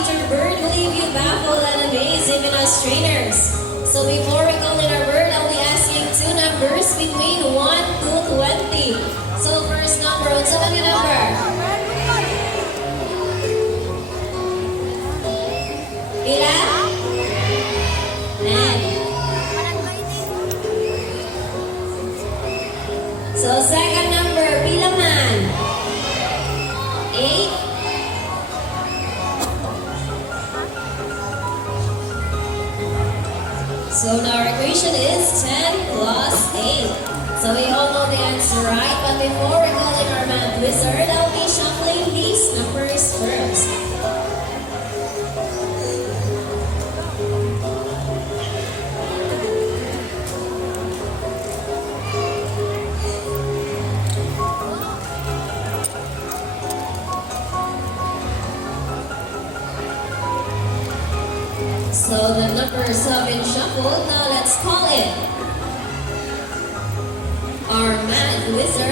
Teacher Bird will leave you baffled and amazed, even as trainers. So before we call in our bird, I'll be asking two numbers between 1 to 20. So first number, what's the number? Pila? 10. So second number, pila man? 8. So now our equation is 10 plus 8. So we all know the answer, right? But before we call in our math wizard, I'll be shuffling these numbers first. So the numbers have been shuffled. Now let's call it. Our math wizard